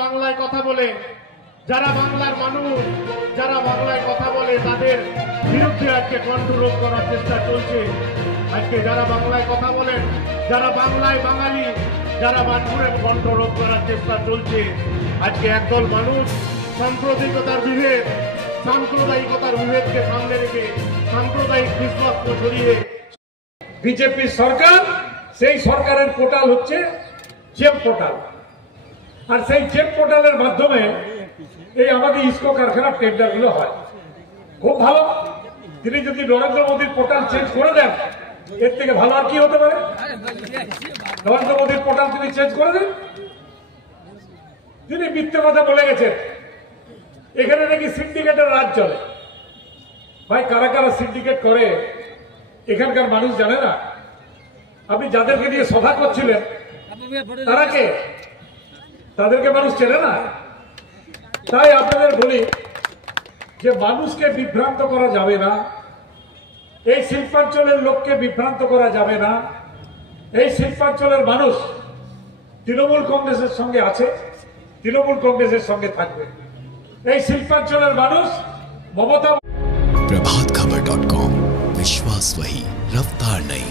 বাংলায় কথা বলে, যারা বাংলার মানুষ, যারা বাংলায় কথা বলে তাদের বিরুদ্ধে আজকে কণ্ঠরোধ করার চেষ্টা চলছে। আজকে যারা বাংলায় কথা বলেন, যারা বাংলায় বাঙালি, যারা বাঁকুড়ের কণ্ঠরোধ করার চেষ্টা চলছে। আজকে একদল মানুষ সাম্প্রদায়িকতার বিভেদকে সামনে রেখে সাম্প্রদায়িক বিশ্বস্ত ছড়িয়ে বিজেপি সরকার, সেই সরকারের পোর্টাল হচ্ছে জেম পোর্টাল। আর সেই জেম পোর্টালের মাধ্যমে এই আমাদের ইস্কো কারখানার টেন্ডার গুলো হয়। খুব ভালো, তিনি যদি নরেন্দ্র মোদীর পোর্টাল চেঞ্জ করে দেন, এর থেকে ভালো আর কি হতে পারে? নরেন্দ্র মোদীর পোর্টাল তিনি চেঞ্জ করে দেন। তিনি মিথ্যে কথা বলে গেছেন এখানে নাকি সিন্ডিকেটের রাজ চলে। ভাই, কারা কারা সিন্ডিকেট করে এখানকার মানুষ জানে না। আপনি যাদেরকে নিয়ে সভা করছিলেন তারা কে? তাদেরকে মানুষ চেনে না। তাই আপনাদের বলি যে মানুষকে বিভ্রান্ত করা যাবে না, এই শিল্পাঞ্চলের লোককে বিভ্রান্ত করা যাবে না। এই শিল্পাঞ্চলের মানুষ তৃণমূল কংগ্রেসের সঙ্গে আছে, তৃণমূল কংগ্রেসের সঙ্গে থাকবে। এই শিল্পাঞ্চলের মানুষ মমতা। प्रभातखबर.com, विश्वास वही, रफ्तार नहीं।